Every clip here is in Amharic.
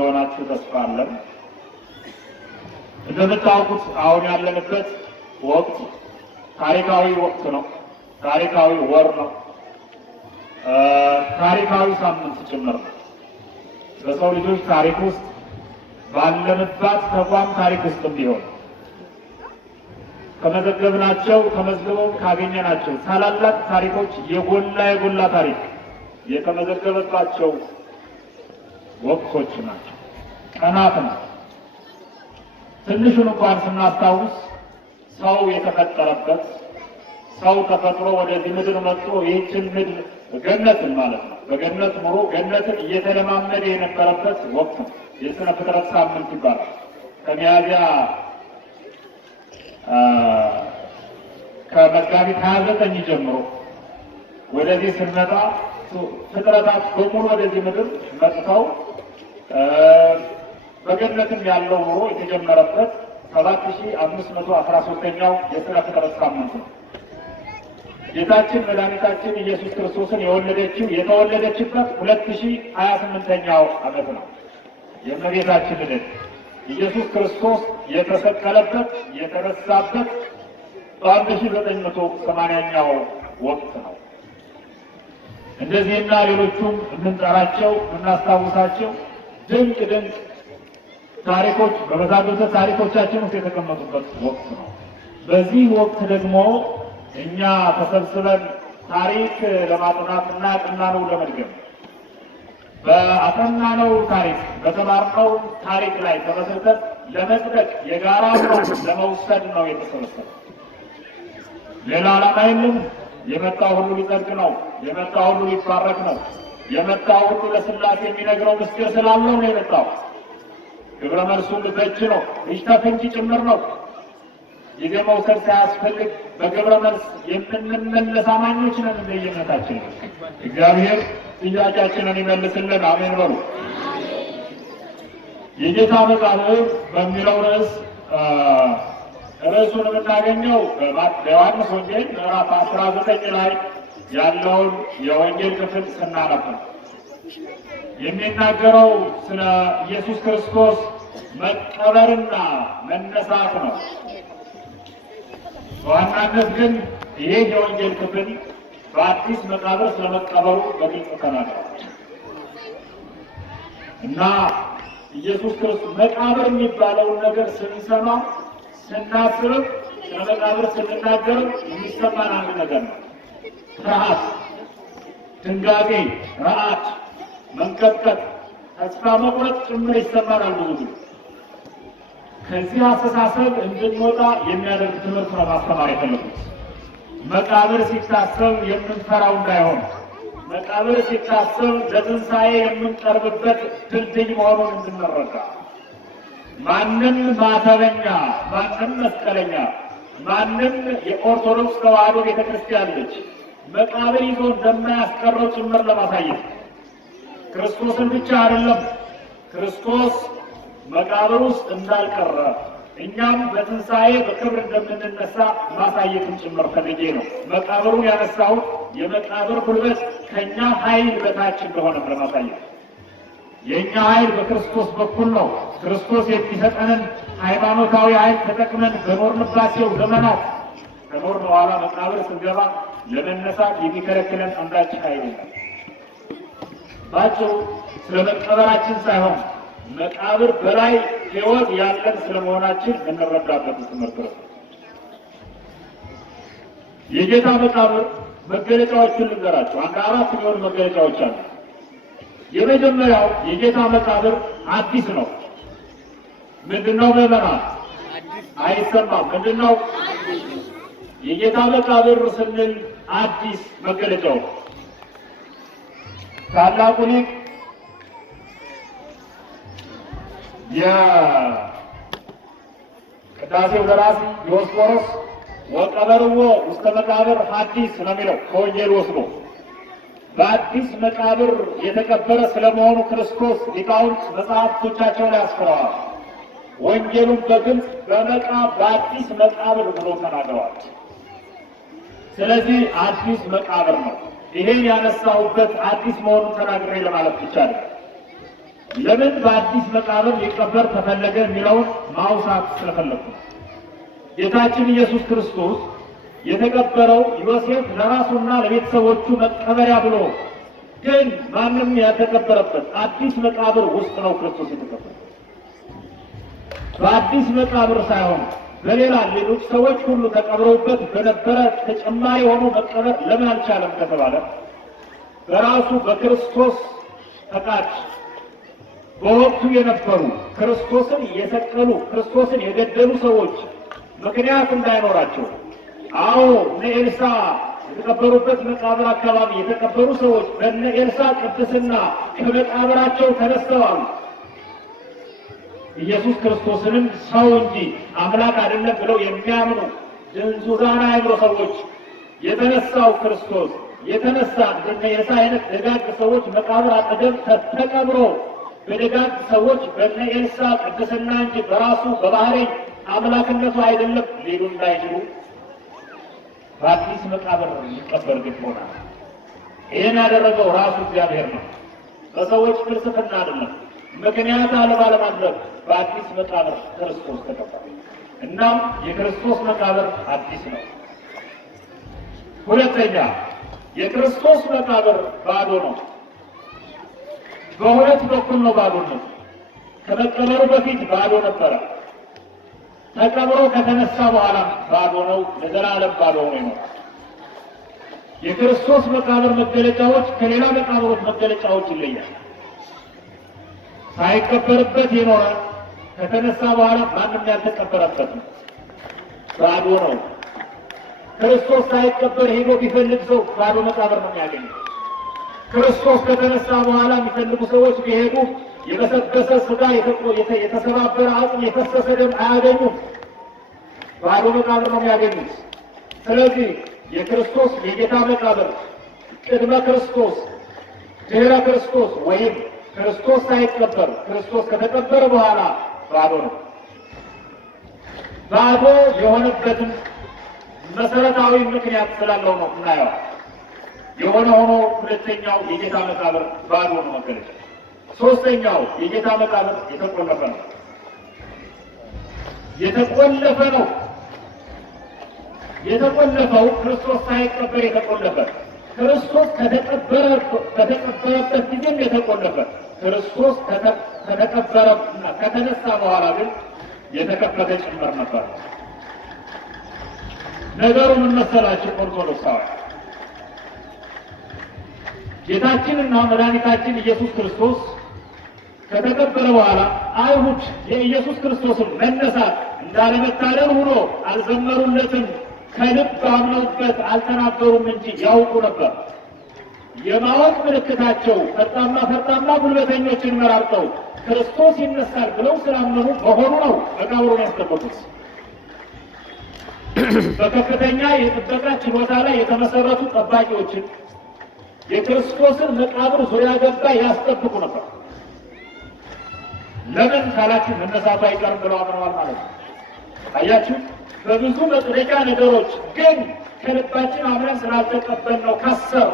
እንደሆናችሁ ተስፋ አለን። እንደምታውቁት አሁን ያለንበት ወቅት ታሪካዊ ወቅት ነው። ታሪካዊ ወር ነው። ታሪካዊ ሳምንት ጭምር ነው። በሰው ልጆች ታሪክ ውስጥ ባለንባት ተቋም ታሪክ ውስጥ ቢሆን ከመዘገብናቸው ተመዝግበው ካገኘናቸው ታላላቅ ታሪኮች የጎላ ታሪክ የተመዘገበባቸው ወቅቶች ናቸው፣ ቀናት ናቸው። ትንሹን እንኳን ስናስታውስ ሰው የተፈጠረበት ሰው ተፈጥሮ ወደዚህ ምድር መጥቶ ይህችን ምድር ገነትን ማለት ነው በገነት ኑሮ ገነትን እየተለማመደ የነበረበት ወቅት ነው። የሥነ ፍጥረት ሳምንት ይባላል። ከሚያዝያ ከመጋቢት 29 ጀምሮ ወደዚህ ስንመጣ ፍጥረታት በሙሉ ወደዚህ ምድር መጥተው በገነትም ያለው ኑሮ የተጀመረበት 7513ኛው የሥነ ፍጥረት ሳምንት ነው። ጌታችን መድኃኒታችን ኢየሱስ ክርስቶስን የተወለደችበት 2028ኛው ዓመት ነው። የእመቤታችን ልደት ኢየሱስ ክርስቶስ የተሰቀለበት የተነሳበት በ1980ኛው ወቅት ነው። እንደዚህና ሌሎቹም የምንጠራቸው የምናስታውሳቸው ድንቅ ታሪኮች በመዛግብተ ታሪኮቻችን ውስጥ የተቀመጡበት ወቅት ነው። በዚህ ወቅት ደግሞ እኛ ተሰብስበን ታሪክ ለማጥናትና ያጠናነው ለመድገም በአጠናነው ታሪክ በተማርነው ታሪክ ላይ ተመስርተን ለመጽደቅ የጋራ ለመውሰድ ነው የተሰበሰበው። ሌላ ዓላማ የለም። የመጣው ሁሉ ሊጸድቅ ነው። የመጣው ሁሉ ሊባረክ ነው። የመጣው ሁሉ ለሥላሴ የሚነግረው ምስጢር ስላለው ነው የመጣው። ግብረ መልሱም በእጅ ነው፣ እጅ ተፍንጅ ጭምር ነው። ጊዜ መውሰድ ሳያስፈልግ በግብረ መልስ የምንመለስ አማኞች ነን። እንደየእምነታችን እግዚአብሔር ጥያቄያችንን ይመልስልን። አሜን በሉ። የጌታ መቃብር በሚለው ርዕሱን የምናገኘው በዮሐንስ ወንጌል ምዕራፍ 19 ላይ ያለውን የወንጌል ክፍል ስናነብ የሚናገረው ስለ ኢየሱስ ክርስቶስ መቀበርና መነሳት ነው። በዋናነት ግን ይህ የወንጌል ክፍል በአዲስ መቃብር ስለመቀበሩ በግልጽ ተናግሯል እና ኢየሱስ ክርስቶስ መቃብር የሚባለውን ነገር ስንሰማ ስናስብ ስለ መቃብር ስንናገር የሚሰማን አንድ ነገር ነው። ፍርሃት፣ ድንጋጤ፣ ረዓድ፣ መንቀጥቀጥ፣ ተስፋ መቁረጥ ጭምር ይሰማናል። ብዙ ጊዜ ከዚህ አስተሳሰብ እንድንወጣ የሚያደርግ ትምህርት ነው ማስተማር የፈለጉት። መቃብር ሲታሰብ የምንፈራው እንዳይሆን፣ መቃብር ሲታሰብ ለትንሣኤ የምንቀርብበት ድልድይ መሆኑን እንድንረዳ። ማንም ማተበኛ፣ ማንም መስቀለኛ፣ ማንም የኦርቶዶክስ ተዋሕዶ ቤተክርስቲያን ልጅ መቃብር ይዞ እንደማያስቀረው ጭምር ለማሳየት ክርስቶስን ብቻ አይደለም ክርስቶስ መቃብር ውስጥ እንዳልቀረ እኛም በትንሣኤ በክብር እንደምንነሳ ማሳየትን ጭምር ፈልጌ ነው። መቃብሩን ያነሳሁት የመቃብር ጉልበት ከእኛ ኃይል በታች እንደሆነ ለማሳየት። የእኛ ኃይል በክርስቶስ በኩል ነው። ክርስቶስ የሚሰጠንን ሃይማኖታዊ ኃይል ተጠቅመን በኖርንባቸው ዘመናት ከኖርን በኋላ መቃብር ስንገባ ለመነሳት የሚከለክለን አንዳች ኃይል የለም። ባጭሩ ስለ መቀበራችን ሳይሆን መቃብር በላይ ሕይወት ያለን ስለመሆናችን እንረዳበት ትምህርት ነው። የጌታ መቃብር መገለጫዎችን ልንገራቸው። አንድ 4 የሚሆኑ መገለጫዎች አሉ። የመጀመሪያው የጌታ መቃብር አዲስ ነው። ምንድነው? ምዕመናን አይሰማም። ምንድነው? የጌታ መቃብር ስንል አዲስ መገለጫው ታላቁ ሊቅ የቅዳሴው ደራሲ ዲዮስቆሮስ ወቀበርዎ ውስተ መቃብር ሐዲስ ነው የሚለው ከወንጌል ወስዶ በአዲስ መቃብር የተቀበረ ስለመሆኑ ክርስቶስ ሊቃውንት መጽሐፍቶቻቸው ላይ አስፍረዋል። ወንጌሉን በግልጽ በአዲስ መቃብር ብሎ ተናግረዋል። ስለዚህ አዲስ መቃብር ነው። ይሄን ያነሳሁበት አዲስ መሆኑን ተናግሬ ለማለት ብቻ ነው። ለምን በአዲስ መቃብር ሊቀበር ተፈለገ የሚለውን ማውሳት ስለፈለኩ። ጌታችን ኢየሱስ ክርስቶስ የተቀበረው ዮሴፍ ለራሱና ለቤተሰቦቹ መቀበሪያ ብሎ ግን ማንም ያልተቀበረበት አዲስ መቃብር ውስጥ ነው ክርስቶስ የተቀበረው። በአዲስ መቃብር ሳይሆን በሌላ ሌሎች ሰዎች ሁሉ ተቀብረውበት በነበረ ተጨማሪ ሆኖ መቀበር ለምን አልቻለም ከተባለ በራሱ በክርስቶስ ፈቃድ በወቅቱ የነበሩ ክርስቶስን የሰቀሉ ክርስቶስን የገደሉ ሰዎች ምክንያት እንዳይኖራቸው። አዎ እነ ኤልሳ የተቀበሩበት መቃብር አካባቢ የተቀበሩ ሰዎች በእነ ኤልሳ ቅድስና ከመቃብራቸው ተነስተዋል። ኢየሱስ ክርስቶስንም ሰው እንጂ አምላክ አይደለም ብለው የሚያምኑ ድንዙዛን አእምሮ ሰዎች የተነሳው ክርስቶስ የተነሳ እንደ ኤልሳ አይነት ደጋግ ሰዎች መቃብር አጠገብ ተቀብሮ በደጋግ ሰዎች በእነ ኤልሳ ቅድስና እንጂ በራሱ በባህሪ አምላክነቱ አይደለም ሊሉ እንዳይችሉ በአዲስ መቃብር ሊቀበር ግን ሆኗል። ይህን ያደረገው ራሱ እግዚአብሔር ነው፣ በሰዎች ፍልስፍና አይደለም። ምክንያት አልባ ለማድረግ በአዲስ መቃብር ክርስቶስ ተቀበረ። እናም የክርስቶስ መቃብር አዲስ ነው። ሁለተኛ የክርስቶስ መቃብር ባዶ ነው። በሁለት በኩል ነው ባዶነት። ከመቀበሩ በፊት ባዶ ነበረ። ተቀብሮ ከተነሳ በኋላ ባዶ ነው፣ ለዘላለም ባዶ ሆኖ ይኖራል። የክርስቶስ መቃብር መገለጫዎች ከሌላ መቃብሮች መገለጫዎች ይለያል። ሳይቀበርበት ይኖራል። ከተነሳ በኋላ ማንም ያልተቀበረበት ነው፣ ባዶ ነው። ክርስቶስ ሳይቀበር ሄዶ ቢፈልግ ሰው ባዶ መቃብር ነው የሚያገኘው። ክርስቶስ ከተነሳ በኋላ የሚፈልጉ ሰዎች ቢሄዱ የበሰበሰ ስጋ፣ የተሰባበረ አጽም፣ የፈሰሰ ደም አያገኙም። ባዶ መቃብር ነው የሚያገኙት። ስለዚህ የክርስቶስ የጌታ መቃብር ቅድመ ክርስቶስ፣ ድህረ ክርስቶስ ወይም ክርስቶስ ሳይቀበር ክርስቶስ ከተቀበረ በኋላ ባዶ ነው። ባዶ የሆነበትን መሰረታዊ ምክንያት ስላለው ነው እናየዋል። የሆነ ሆኖ ሁለተኛው የጌታ መቃብር ባዶ ነው መገለጫ። ሶስተኛው የጌታ መቃብር የተቆለፈ ነው። የተቆለፈ ነው። የተቆለፈው ክርስቶስ ሳይቀበር የተቆለፈ፣ ክርስቶስ ከተቀበረበት ጊዜም የተቆለፈ፣ ክርስቶስ ከተቀበረና ከተነሳ በኋላ ግን የተከፈተ ጭምር ነበር። ነገሩ ምን መሰላችሁ ኦርቶዶክሳውያን? ጌታችንና መድኃኒታችን ኢየሱስ ክርስቶስ ከተቀበረ በኋላ አይሁድ የኢየሱስ ክርስቶስን መነሳት እንዳለመታደል ሆኖ አልዘመሩለትም፣ ከልብ አምነውበት አልተናገሩም እንጂ ያውቁ ነበር። የማወቅ ምልክታቸው ፈርጣማ ጉልበተኞችን መራርጠው ክርስቶስ ይነሳል ብለው ስላመኑ መሆኑ ነው መቃብሩን ያስጠበቁት። በከፍተኛ የጥበቃ ችሎታ ላይ የተመሰረቱ ጠባቂዎችን የክርስቶስን መቃብር ዙሪያ ገባ ያስጠብቁ ነበር። ለምን ካላችሁ መነሳቱ አይቀርም ብለው አምነዋል ማለት ነው። አያችሁ፣ በብዙ መጥለቂያ ነገሮች ግን ከልባችን አምነን ስላልተቀበል ነው ከሰር።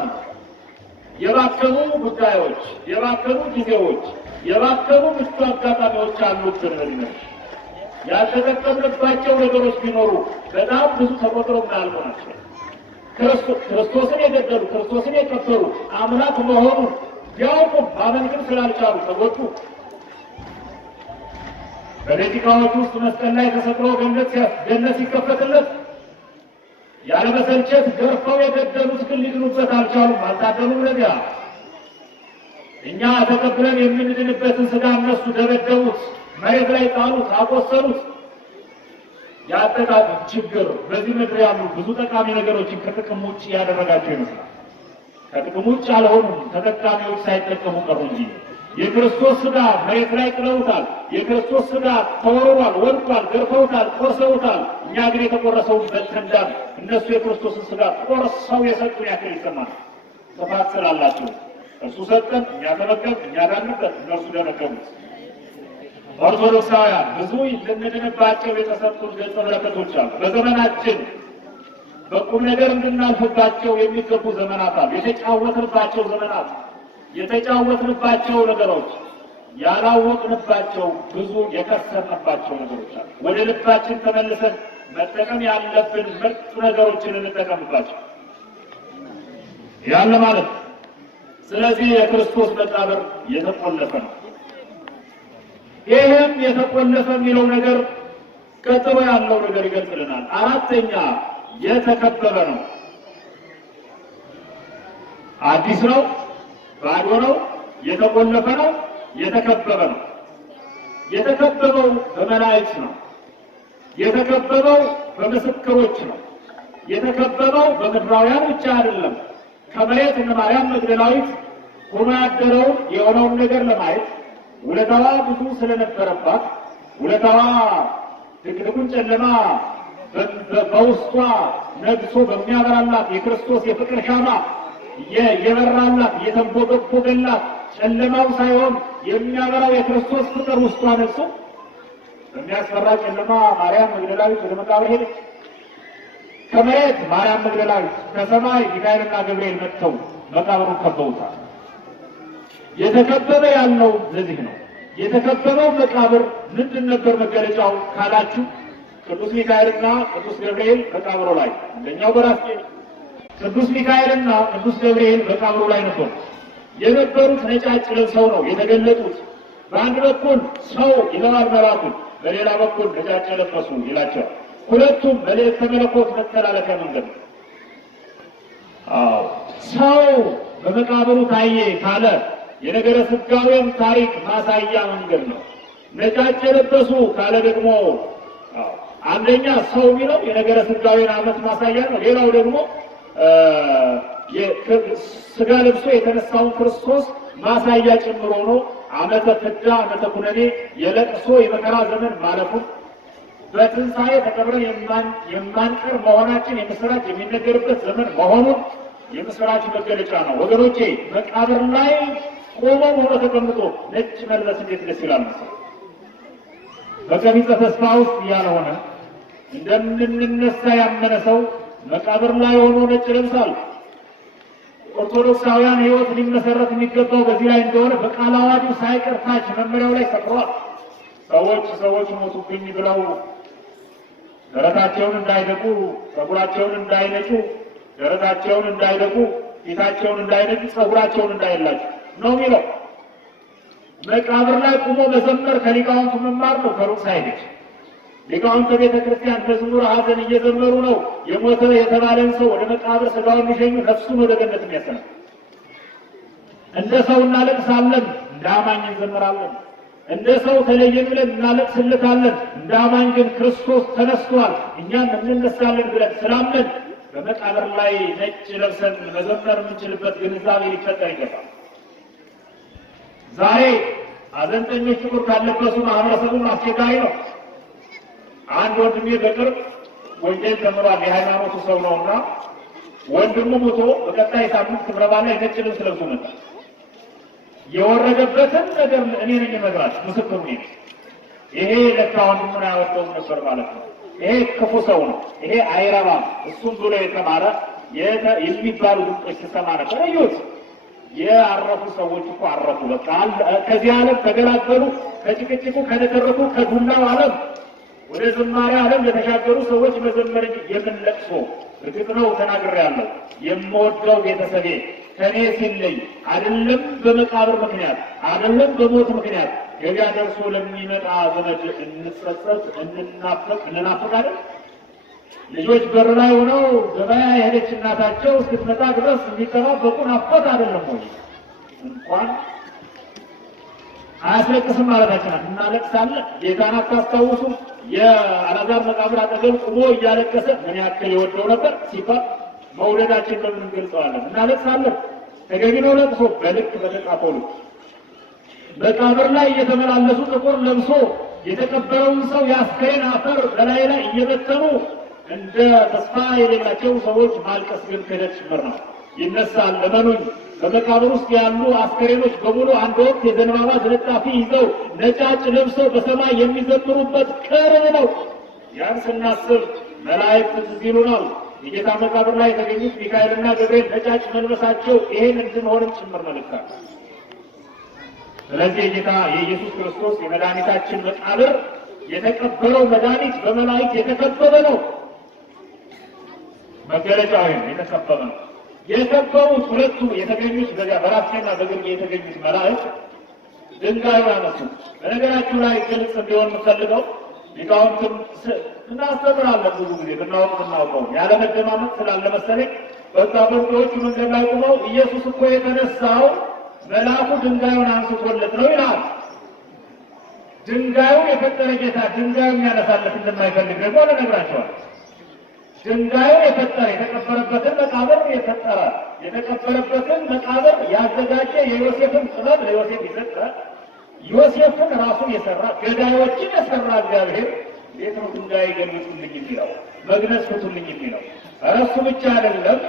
የባከኑ ጉዳዮች፣ የባከኑ ጊዜዎች፣ የባከኑ ምቹ አጋጣሚዎች አሉብን። ነው ያልተጠቀምንባቸው ነገሮች ቢኖሩ በጣም ብዙ ተቆጥረው ምናልቆ ናቸው። ክርስቶስን የገደሉ ክርስቶስን የቀበሩ አምላክ መሆኑን ቢያውቁም ማመን ግን ስላልቻሉ ተጎዱ። በደቂቃዎች ውስጥ መስቀል ላይ ተሰቅሎ ገነት ሲከፈትለት ያለመሰልቸት ገርፈው የገደሉት ግን ሊድኑበት አልቻሉም፣ አልታደሉም። ለዚያ እኛ ተቀብለን የምንድንበትን ስጋ እነሱ ደበደቡት፣ መሬት ላይ ጣሉት፣ አቆሰሉት። የአጠቃቀም ችግር በዚህ ምድር ያሉ ብዙ ጠቃሚ ነገሮችን ከጥቅም ውጭ ያደረጋቸው ይመስላል። ከጥቅም ውጭ አልሆኑም፣ ተጠቃሚዎች ሳይጠቀሙ ቀሩ እንጂ። የክርስቶስ ስጋ መሬት ላይ ጥለውታል። የክርስቶስ ስጋ ተወርሯል፣ ወድቋል፣ ገርፈውታል፣ ቆርሰውታል። እኛ ግን የተቆረሰውን በልተንዳል። እነሱ የክርስቶስን ስጋ ቆርሰው የሰጡን ያክል ይሰማል። ጥፋት ስላላቸው እርሱ ሰጠን፣ እኛ ተመገብ፣ እኛ ዳንበት፣ እነርሱ ደነገቡት። ኦርቶዶክሳውያን ብዙ ልንድንባቸው የተሰጡን ገጸ በረከቶች አሉ። በዘመናችን በቁም ነገር እንድናልፍባቸው የሚገቡ ዘመናት አሉ። የተጫወትንባቸው ዘመናት፣ የተጫወትንባቸው ነገሮች ያላወቅንባቸው ብዙ የከሰርንባቸው ነገሮች አሉ። ወደ ልባችን ተመልሰን መጠቀም ያለብን ምርጥ ነገሮችን እንጠቀምባቸው ያለ ማለት። ስለዚህ የክርስቶስ መቃብር የተቆለፈ ነው። ይህም የተቆለፈ የሚለው ነገር ቀጥሎ ያለው ነገር ይገልጽልናል። አራተኛ የተከበበ ነው። አዲስ ነው፣ ባዶ ነው፣ የተቆለፈ ነው፣ የተከበበ ነው። የተከበበው በመላእክት ነው። የተከበበው በምስክሮች ነው። የተከበበው በምድራውያን ብቻ አይደለም። ከመሬት እነ ማርያም መግደላዊት ሆኖ ያደረውን የሆነውን ነገር ለማየት ውለታዋ ብዙ ስለነበረባት ውለታዋ ድቅድቁን ጨለማ በውስጧ ነግሶ በሚያበራላት የክርስቶስ የፍቅር ሻማ የበራላት የተንቦገቦገላት ጨለማው ሳይሆን የሚያበራው የክርስቶስ ፍቅር ውስጧ ነግሶ በሚያስፈራ ጨለማ ማርያም መግደላዊት ወደ መቃብር ሄደች። ከመሬት ማርያም መግደላዊት፣ ከሰማይ ሚካኤልና ገብርኤል መጥተው መቃብሩን ከበውታል። የተከበበ ያልነው ለዚህ ነው። የተከበበው መቃብር ምንድን ነበር መገለጫው ካላችሁ፣ ቅዱስ ሚካኤልና ቅዱስ ገብርኤል መቃብሩ ላይ አንደኛው በራስጌ ቅዱስ ሚካኤልና ቅዱስ ገብርኤል መቃብሩ ላይ ነበሩ። የነበሩት ነጫጭ ለብሰው ነው የተገለጡት። በአንድ በኩል ሰው ይለዋል መልአኩን፣ በሌላ በኩል ነጫጭ የለበሱ ይላቸዋል። ሁለቱም መልእክተ መለኮት መተላለፊያ መንገድ ነው። ሰው በመቃብሩ ታየ ካለ የነገረ ሥጋዌን ታሪክ ማሳያ መንገድ ነው። ነጫጭ የለበሱ ካለ ደግሞ አንደኛ ሰው የሚለው የነገረ ሥጋዌን ዓመት ማሳያ ነው። ሌላው ደግሞ ስጋ ለብሶ የተነሳውን ክርስቶስ ማሳያ ጭምሮ ነው። ዓመተ ፍዳ ዓመተ ኩነኔ የለቅሶ የመከራ ዘመን ማለፉን በትንሣኤ ተቀብረን የማንቀር መሆናችን የምስራች የሚነገርበት ዘመን መሆኑን የምስራች መገለጫ ነው። ወገኖቼ መቃብር ላይ ቆሞ ሆኖ ተቀምጦ ነጭ መልበስ እንዴት ደስ ይላል መሰለኝ። በቀቢጸ ተስፋ ውስጥ ያልሆነ እንደምንነሳ ያመነ ሰው መቃብር ላይ ሆኖ ነጭ ለብሳል። ኦርቶዶክሳውያን ሕይወት ሊመሰረት የሚገባው በዚህ ላይ እንደሆነ በቃለ ዓዋዲው ሳይቀር ታች መመሪያው ላይ ሰፍሯል። ሰዎች ሞቱብኝ ብለው ደረታቸውን እንዳይደቁ፣ ፀጉራቸውን እንዳይነጩ፣ ደረታቸውን እንዳይደቁ፣ ፊታቸውን እንዳይነጩ፣ ፀጉራቸውን እንዳይላጩ ነው የሚለው። መቃብር ላይ ቁሞ መዘመር ከሊቃውንቱ መማር ነው። ከሩቅ ሳይሄድ ሊቃውንቱ ቤተ ክርስቲያን መዝሙር ሐዘን እየዘመሩ ነው የሞተ የተባለን ሰው ወደ መቃብር ስጋውን የሚሸኙ ነፍሱን ወደ ገነት የሚያሰናል። እንደ ሰው እናለቅሳለን፣ እንደ አማኝ እንዘምራለን። እንደ ሰው ተለየን ብለን እናለቅስለታለን። እንደ አማኝ ግን ክርስቶስ ተነስቷል እኛም እንነሳለን ብለን ስላመን በመቃብር ላይ ነጭ ለብሰን መዘመር የምንችልበት ግንዛቤ ሊፈጠር ይገባል። ዛሬ ሐዘንተኞች ጥቁር ካለበሱ ማህበረሰቡን አስቸጋሪ ነው። አንድ ወንድሜ በቅርብ ወንጌል ተምሯል፣ የሃይማኖቱ ሰው ነውና ወንድሙ ሞቶ በቀጣይ ሳምንት ክብረ በዓል ላይ ነጭ ልብስ ለብሶ መጣ። የወረደበትን ነገር እኔ ነኝ የምነግራችሁ፣ ምስክሩ ነኝ። ይሄ ለካ ወንድሙን አያወደውም ነበር ማለት ነው። ይሄ ክፉ ሰው ነው፣ ይሄ አይረባም፣ እሱም ብሎ የተማረ የሚባሉ ድምፆች ተሰማ ነበር። እዩት፣ ያረፉ ሰዎች እኮ አረፉ። በቃ ከዚህ ዓለም ተገላገሉ። ከጭቅጭቁ ከነተረቱ ከዱላው ዓለም ወደ ዝማሬ ዓለም ለተሻገሩ ሰዎች መዘመር የምንለቅሶ እርግጥ ነው ተናግሬያለሁ። የምወደው ቤተሰቤ ከኔ ሲለይ አይደለም በመቃብር ምክንያት አይደለም በሞት ምክንያት ገበያ ደርሶ ለሚመጣ ዘመድ እንጸጸት እንናፍቅ አይደል? ልጆች በር ላይ ሆነው ገበያ የሄደች እናታቸው እስክትመጣ ድረስ የሚጠባበቁ ናፍቆት አይደለም ወይ? እንኳን አያስለቅስም ማለታችን እናለቅሳለን። ጌታን አታስታውሱ? የአልዓዛር መቃብር አጠገብ ቁሞ እያለቀሰ ምን ያክል የወደው ነበር ሲባል መውደዳችን በምን እንገልጸዋለን? እናለቅሳለን። ተገቢ ነው ለቅሶ፣ በልክ በተጻፈው ልክ። መቃብር ላይ እየተመላለሱ ጥቁር ለብሶ የተቀበረውን ሰው የአስከሬን አፈር በላይ ላይ እየበተኑ እንደ ተስፋ የሌላቸው ሰዎች ማልቀስ ግን ክህደት ጭምር ነው። ይነሳል ለመኑኝ። በመቃብር ውስጥ ያሉ አስከሬኖች በሙሉ አንድ ወቅት የዘንባባ ዝንጣፊ ይዘው ነጫጭ ለብሰው በሰማይ የሚዘምሩበት ቅርብ ነው። ያን ስናስብ መላእክት ትዝ ይሉናል። የጌታ መቃብር ላይ የተገኙት ሚካኤልና ገብርኤል ነጫጭ መልበሳቸው ይሄን እንድንሆንም ጭምር መልእክት። ስለዚህ የጌታ የኢየሱስ ክርስቶስ የመድኃኒታችን መቃብር የተቀበረው መድኃኒት በመላእክት የተከበበ ነው። መገለጫው የተከበበ ነው። የከበቡት ሁለቱ የተገኙት በዚያ በራስና በግርጌ የተገኙት መላእክት ድንጋዩን አነሱት። በነገራችሁ ላይ ግልጽ እንዲሆን የምፈልገው ሊቃውንትም እናስተምራለን ብዙ ጊዜ ብናውቀው ያለመደማመጥ ስላለ መሰለኝ በዛ በንቶቹ መንገድ ላይ ቆመው ኢየሱስ እኮ የተነሳው መልአኩ ድንጋዩን አንስቶለት ነው ይላል። ድንጋዩን የፈጠረ ጌታ ድንጋዩን ያነሳለት እንደማይፈልግ ደግሞ ነግራቸዋል። ድንጋዩን የፈጠረ የተቀበረበትን መቃብር የፈጠረ የተቀበረበትን መቃብር ያዘጋጀ የዮሴፍን ጥበብ ለዮሴፍ የሰጠ ዮሴፍን ራሱን የሰራ ገዳዮችን የሰራ እግዚአብሔር እንዴት ነው ድንጋይ ገልብጡልኝ የሚለው መግነዝ ፍቱልኝ የሚለው? ኧረ እሱ ብቻ አይደለም።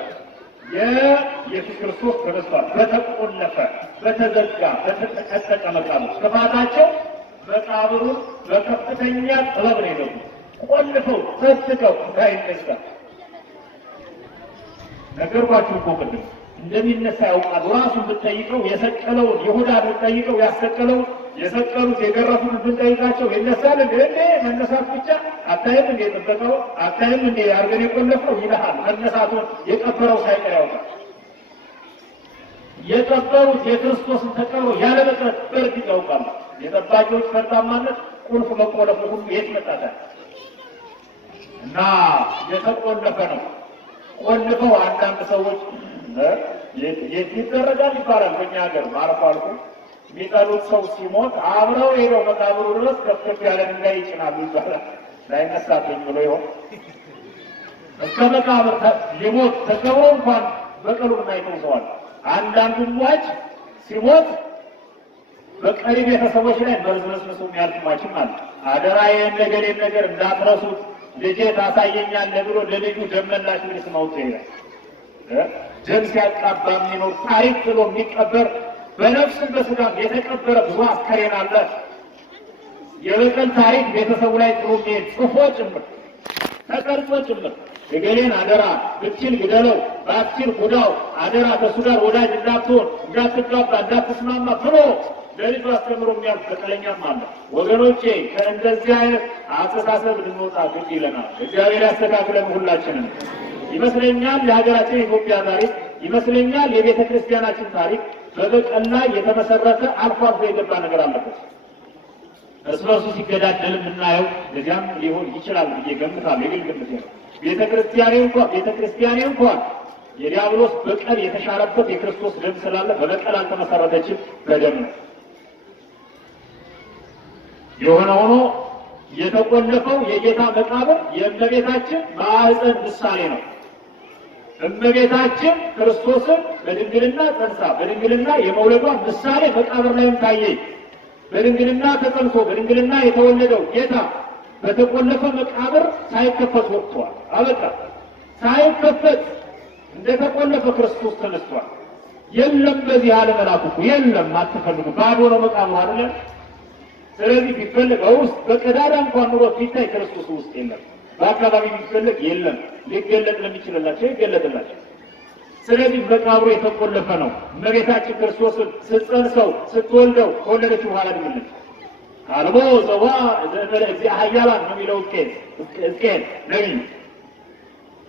የኢየሱስ ክርስቶስ ተነስቷል። በተቆለፈ በተዘጋ በተጠቀጠቀ መቃብር ክፋታቸው መቃብሩን በከፍተኛ ጥበብ ነው የገቡት። ቆልፈው ፈትከው እንዳይነሳ ነገርኳችሁ እኮ ቅድም እንደሚነሳ ያውቃል። ራሱን ብትጠይቀው የሰቀለውን ይሁዳን ብትጠይቀው ያሰቀለውን የሰቀሉት የገረፉት ብትጠይቃቸው ይነሳል እንዴ? መነሳት ብቻ አታይም እንዴ? ጥበቃው አታይም እንዴ? አርገን የቆለፈው ይልሃል። መነሳቱን የቀበረው ሳይቀር ያውቃል። የቀበሩት የክርስቶስን ተቀብሮ ያለ መቅረት በእርግጥ ያውቃል። የጠባቂዎች ፈርጣማነት ቁልፍ መቆለፉ ሁሉ የት መጣታል እና የተቆለፈ ነው። ቆልፈው አንዳንድ ሰዎች የት ይደረጋል ይባላል። በእኛ ሀገር አልፎ አልፎ የሚጠሉት ሰው ሲሞት አብረው ሄደው መቃብሩ ድረስ ከፍ ያለ ድንጋይ ይጭናሉ ይባላል። ላይነሳብኝ ብሎ ይሆን እስከ መቃብር ሊሞት ተከብሮ እንኳን በቀሉን አይተውሰዋል። አንዳንዱ ሟች ሲሞት በቀሪ ቤተሰቦች ላይ መርዝመስመሱ የሚያልፍ ሟችም አለ። አደራ ይህን ነገር እንዳትረሱት ልጄ ታሳየኛለህ ብሎ ለልጁ ደመላሽ ልጅ ማውጣ ይላል። ደም ሲያቃባ የሚኖር ታሪክ ብሎ የሚቀበር በነፍስም በስጋም የተቀበረ ብዙ አስከሬን አለ። የበቀል ታሪክ ቤተሰቡ ላይ ጥሩ ጽፎ ጭምር ተቀርጾ ጭምር የገሌን አደራ ብትችል ግደለው ባትችል ጉዳው አደራ ከእሱ ጋር ወዳጅ እንዳትሆን እንዳትጋባ እንዳትስማማ ብሎ ለልጁ አስተምሮ የሚያልፍ በቀለኛም አለ። ወገኖቼ ከእንደዚህ አይነት አስተሳሰብ ልንወጣ ግድ ይለናል። እግዚአብሔር ያስተካክለን ሁላችንም። ይመስለኛል የሀገራችን የኢትዮጵያ ታሪክ ይመስለኛል የቤተ ክርስቲያናችን ታሪክ በበቀል ላይ የተመሰረተ አልፎ አልፎ የገባ ነገር አለበት። እርስ በርሱ ሲገዳደል የምናየው እዚያም ሊሆን ይችላል ብዬ ገምታለሁ። የግል ግምት ነው። ቤተ ክርስቲያኔ እንኳን የዲያብሎስ በቀል የተሻረበት የክርስቶስ ደም ስላለ በበቀል አልተመሰረተችም፣ በደም ነው። የሆነ ሆኖ የተቆለፈው የጌታ መቃብር የእመቤታችን ማኅፀን ምሳሌ ነው። እመቤታችን ክርስቶስን በድንግልና ጸንሳ በድንግልና የመውለዷ ምሳሌ መቃብር ላይም ታየ። በድንግልና ተጸንሶ በድንግልና የተወለደው ጌታ በተቆለፈ መቃብር ሳይከፈት ወጥቷል። አበቃ። ሳይከፈት እንደተቆለፈ ክርስቶስ ተነስቷል። የለም በዚህ ዓለም መልአክ እኮ የለም፣ አትፈልጉ፣ ባዶ ነው መቃብሩ አይደለም። ስለዚህ ቢፈልግ ውስጥ በቀዳዳ እንኳን ኑሮ ቢታይ ክርስቶስ ውስጥ የለም። በአካባቢ ቢፈልግ የለም። ሊገለጥ ለሚችልላቸው ይገለጥላቸው። ስለዚህ መቃብሩ የተቆለፈ ነው። እመቤታችን ክርስቶስን ስትጸንሰው ስትወልደው ከወለደችው በኋላ ድምልች አልቦ ዘዋ እግዚአ ኃያላን ነው የሚለው ሕዝቅኤል ነቢይ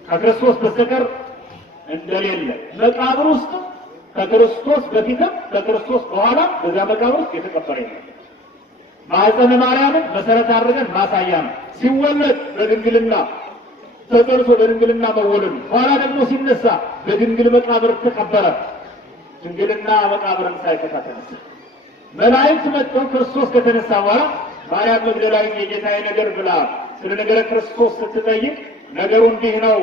ከክርስቶስ በስተቀር እንደሌለ መቃብር ውስጥ ከክርስቶስ በፊትም ከክርስቶስ በኋላ በዚያ መቃብር ውስጥ የተቀበረ የለም። ማኅፀነ ማርያምን መሰረት አድርገን ማሳያ ነው። ሲወለድ በድንግልና ተጸንሶ በድንግልና መወለዱ፣ ኋላ ደግሞ ሲነሳ በድንግል መቃብር ተቀበረ። ድንግልና መቃብርን ሳይፈታ ተነሳ። መላእክት መጥተው ክርስቶስ ከተነሳ በኋላ ማርያም መግደላዊት የጌታዬ ነገር ብላ ስለ ነገረ ክርስቶስ ስትጠይቅ ነገሩ እንዲህ ነው፣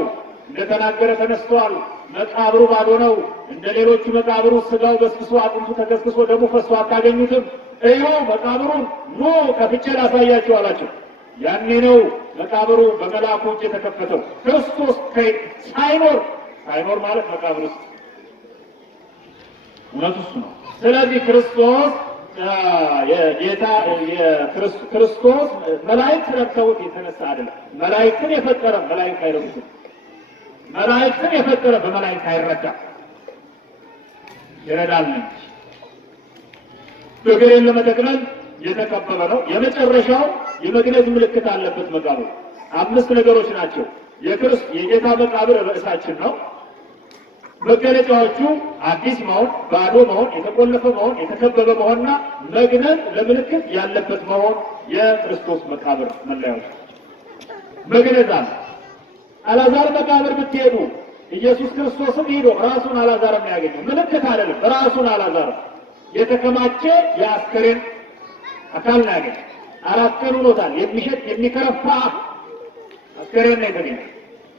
እንደተናገረ ተነስቷል፣ መቃብሩ ባዶ ነው። እንደ ሌሎቹ መቃብሩ ስጋው በስብሶ አጥንቱ ተከስክሶ ደሙ ፈሶ አታገኙትም። እዩ መቃብሩን ኑ ከፍቼ ላሳያችሁ አላቸው። ያኔ ነው መቃብሩ በመልአኩ እጅ የተከፈተው። ክርስቶስ ሳይኖር ማለት መቃብር ውስጥ እውነቱ እሱ ነው። ስለዚህ ክርስቶስ ክርስቶስ መላእክት ረድተውት የተነሳ አይደለም። መላእክትን የፈጠረ መላእክት አይረዱትም። መላእክትን የፈጠረ በመላእክት አይረዳም፣ ይረዳል እንጂ እግሬን ለመጠቅለል የተከበበ ነው። የመጨረሻው የመግነዝ ምልክት አለበት መቃብሩ። 5 ነገሮች ናቸው። የጌታ መቃብር ርዕሳችን ነው። መገለጫዎቹ አዲስ መሆን፣ ባዶ መሆን፣ የተቆለፈ መሆን፣ የተከበበ መሆንና መግነዝ ለምልክት ያለበት መሆን የክርስቶስ መቃብር መለያዎች። መግነዝ አለ። አልዓዛር መቃብር ብትሄዱ ኢየሱስ ክርስቶስም ሄዶ ራሱን አልዓዛር የሚያገኘው ምልክት አይደለም። ራሱን አልዓዛር የተከማቸ የአስከሬን አካል ነው ያገኘው። 4 ቀን ሆኖታል። የሚሸት የሚከረፋ አስከሬን ነው የተገኘው።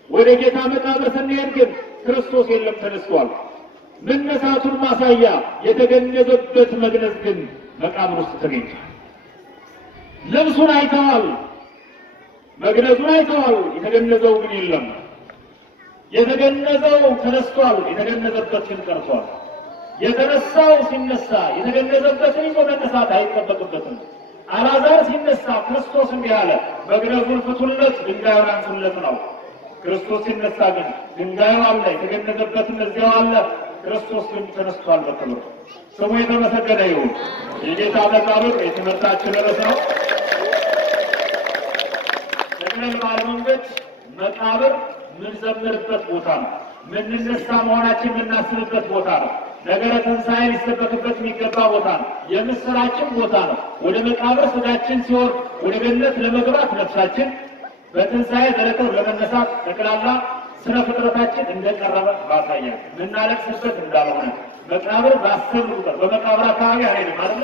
ወደ ጌታ መቃብር ስንሄድ ግን ክርስቶስ የለም ተነስቷል። መነሳቱን ማሳያ የተገነዘበት መግነዝ ግን መቃብር ውስጥ ተገኝቷል። ልብሱን አይተዋል፣ መግነዙን አይተዋል። የተገነዘው ግን የለም። የተገነዘው ተነስቷል፣ የተገነዘበት ግን ቀርቷል። የተነሳው ሲነሳ የተገነዘበትን ይዞ መነሳት አይጠበቅበትም። አልዓዛር ሲነሳ ክርስቶስ እንዲህ አለ፣ መግነዙን ፍቱለት፣ ድንጋዩን አንሱለት ነው። ክርስቶስ ሲነሳ ግን ድንጋዩ አለ፣ የተገነዘበትን እዚያው አለ። ክርስቶስ ግን ተነስቷል በክብር። ስሙ የተመሰገነ ይሁን። የጌታ መቃብር የትምህርታችን ርዕስ ነው። ጠቅለል ባለ መንገድ መቃብር ምንዘምርበት ቦታ ነው። ምንነሳ መሆናችን የምናስብበት ቦታ ነው። ነገረ ትንሣኤ ሊሰበክበት የሚገባ ቦታ ነው። የምስራችን ቦታ ነው። ወደ መቃብር ስጋችን ሲወርድ ወደ ገነት ለመግባት ነፍሳችን በትንሣኤ ዘረተው ለመነሳት ጠቅላላ ስነ ፍጥረታችን እንደቀረበ ማሳያ ምናለቅስበት እንዳልሆነ መቃብር ባሰብን ቁጥር በመቃብር አካባቢ አይሄድም አይደል?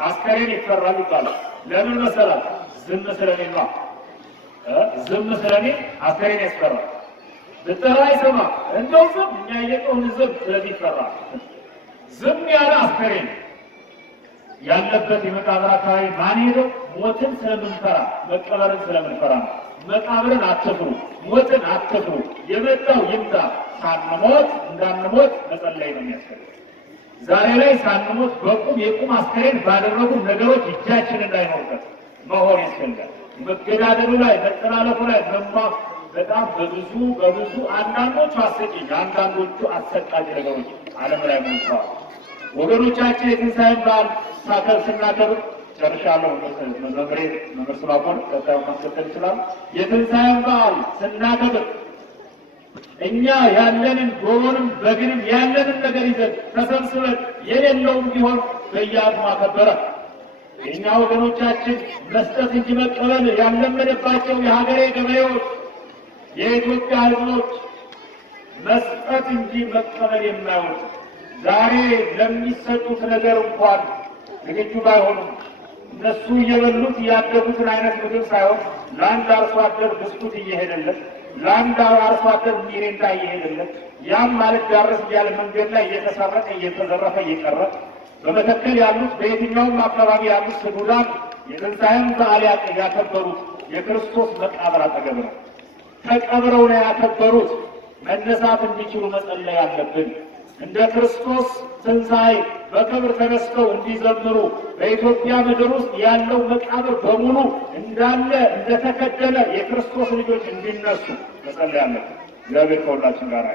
አስከሬን ይፈራል ይባላል። ለምን መሰላት? ዝም ስለሚል ነው። ዝም ስለሚል አስከሬን ያስፈራል። ብትጠራ አይሰማ እንደው ዝም እኛ የቆምን ዝም ስለዚህ ይፈራል። ዝም ያለ አስከሬን ያለበት የመቃብር አካባቢ ማን ሄደው? ሞትን ስለምንፈራ መቀበርን ስለምንፈራ ነው። መቃብርን አትፍሩ፣ ሞትን አትፍሩ። የመጣው ይምጣ። ሳንሞት እንዳንሞት መጸለይ ነው የሚያስፈልግ። ዛሬ ላይ ሳንሞት በቁም የቁም አስከሬን ባደረጉ ነገሮች እጃችን እንዳይኖርበት መሆን ያስፈልጋል። መገዳደሉ ላይ መጠላለፉ ላይ በጣም በብዙ አንዳንዶቹ አሰቂኝ አንዳንዶቹ አሰቃቂ ነገሮች ዓለም ላይ ሞልተዋል። ወገኖቻችን የትንሣኤን በዓል ስናከብር ጨርሻለሁ። መምህር ስላቦን ቀጣዩ ማስከተል ይችላል። የትንሣኤን በዓል ስናከብር እኛ ያለንን ዶሮንም በግንም ያለንን ነገር ይዘን ተሰብስበን የሌለውም ቢሆን በየአቅሙ አከበረ። የእኛ ወገኖቻችን መስጠት እንጂ መቀበል ያለመደባቸው የሀገሬ ገበሬዎች፣ የኢትዮጵያ ሕዝቦች መስጠት እንጂ መቀበል የማይወዱ ዛሬ ለሚሰጡት ነገር እንኳን ዝግጁ ባይሆኑም እነሱ እየበሉት ያደጉትን አይነት ምግብ ሳይሆን ለአንድ አርሶ አደር ብስኩት እየሄደለት ለአንድ አርሶ አደር ሚሪንዳ እየሄደለት ያም ማለት ዳረስ እያለ መንገድ ላይ እየተሰረቀ እየተዘረፈ እየቀረ በመተከል ያሉት በየትኛውም አካባቢ ያሉት ስዱዳን የትንሣኤን በዓል ያከበሩት የክርስቶስ መቃብር አጠገብ ነው። ተቀብረው ነው ያከበሩት። መነሳት እንዲችሉ መጸለይ አለብን። እንደ ክርስቶስ ትንሣኤ በክብር ተነስተው እንዲዘምሩ በኢትዮጵያ ምድር ውስጥ ያለው መቃብር በሙሉ እንዳለ እንደተከደነ የክርስቶስ ልጆች እንዲነሱ መጸለይ አለብን። እግዚአብሔር ከሁላችን ጋር